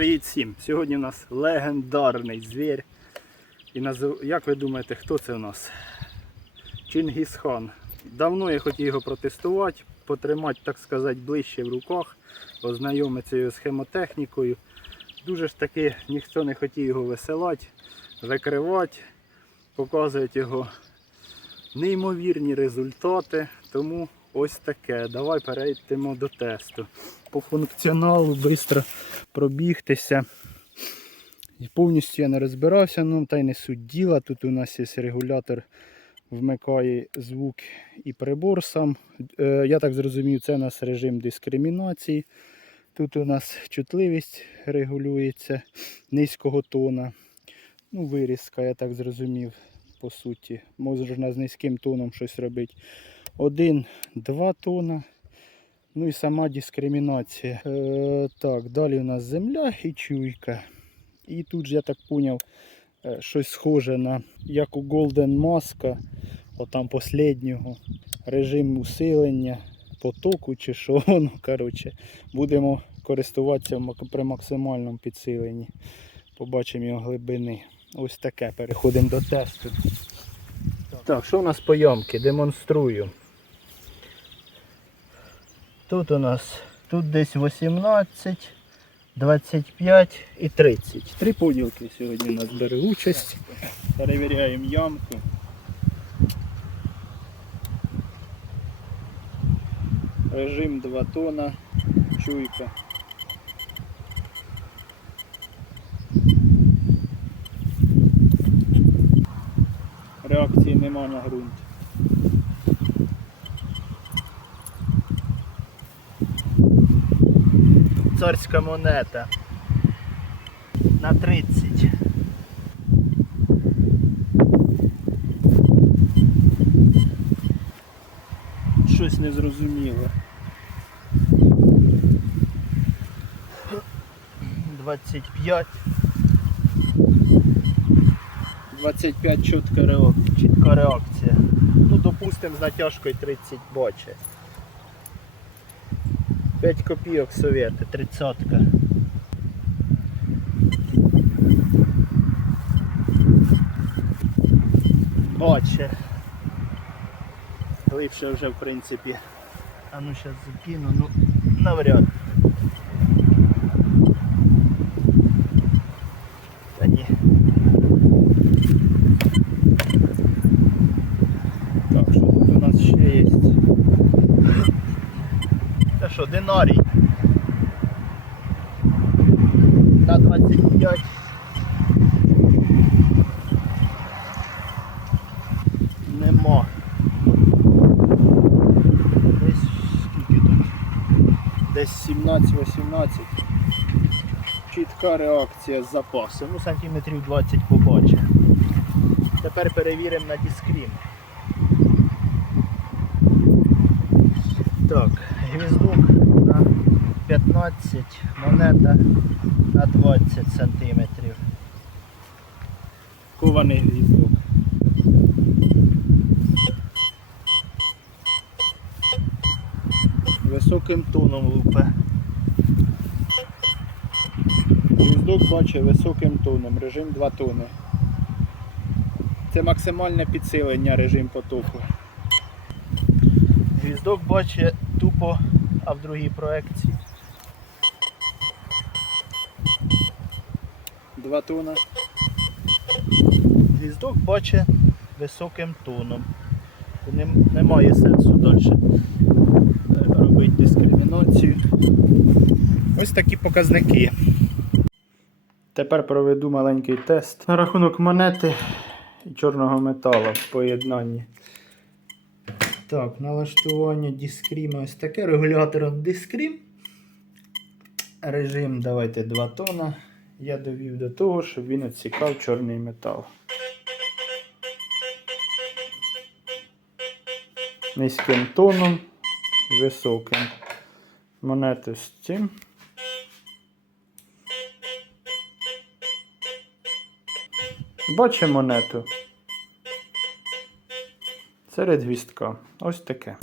Привіт всім! Сьогодні у нас легендарний звір. І назив... як ви думаєте, хто це у нас? Чингісхан. Давно я хотів його протестувати, потримати, так сказати, ближче в руках, ознайомитися його з схемотехнікою. Дуже ж таки ніхто не хотів його висилати, викривати, показувати його неймовірні результати. Тому ось таке. Давай перейдемо до тесту. По функціоналу швидко пробігтися. І Повністю я не розбирався, ну та й не суть. Тут у нас є регулятор, вмикає звук і прибор сам. Е, Я так зрозумів, це у нас режим дискримінації. Тут у нас чутливість регулюється низького тона. Ну, вирізка, я так зрозумів, по суті. Можна з низьким тоном щось робити. Один-два тона. Ну і сама дискримінація. Е, так, далі у нас земля і чуйка. І тут ж я так поняв, е, щось схоже на як у Golden Mask, отам последнього. Режим усилення, потоку чи що. Ну, коротше, будемо користуватися при максимальному підсиленні. Побачимо його глибини. Ось таке. Переходимо до тесту. Так, що у нас по ямки? Демонструю. Тут у нас тут десь 18, 25 і 30. Три поділки сьогодні у нас бере участь. Перевіряємо ямку. Режим 2 тона, чуйка. Реакції нема на ґрунт. Царська монета на 30. Щось незрозуміле. 25. 25 чітка реакція. Чітка реакція. Ну, допустимо, з натяжкою 30 бачить. 5 копійок совєти, тридцятка. Баче. Глибше вже в принципі. А ну зараз закину, ну навряд. Та ні. Так, що тут у нас ще є? Це що, динарій? На 25. Нема. Десь скільки тут? Десь 17-18. Чітка реакція з запасу. Ну, сантиметрів 20 побачив. Тепер перевіримо на дискрім. Так, 15, монета на 20 сантиметрів. Кований гвіздок. Високим тоном лупе. Гвіздок бачить високим тоном, режим 2 тони. Це максимальне підсилення режим потоку. Гвіздок бачить тупо, а в другій проекції. Два тона. Гвіздок бачить високим тоном. Немає сенсу далі робити дискримінацію. Ось такі показники. Тепер проведу маленький тест на рахунок монети і чорного металу в поєднанні. Так, налаштування дискріма ось таке. Регулятором дискрім. Режим давайте 2 тона. Я довів до того, щоб він відсікав чорний метал. Низьким тоном високим. Монети з цим. Бачимо монету. Серед гвістка. Ось таке.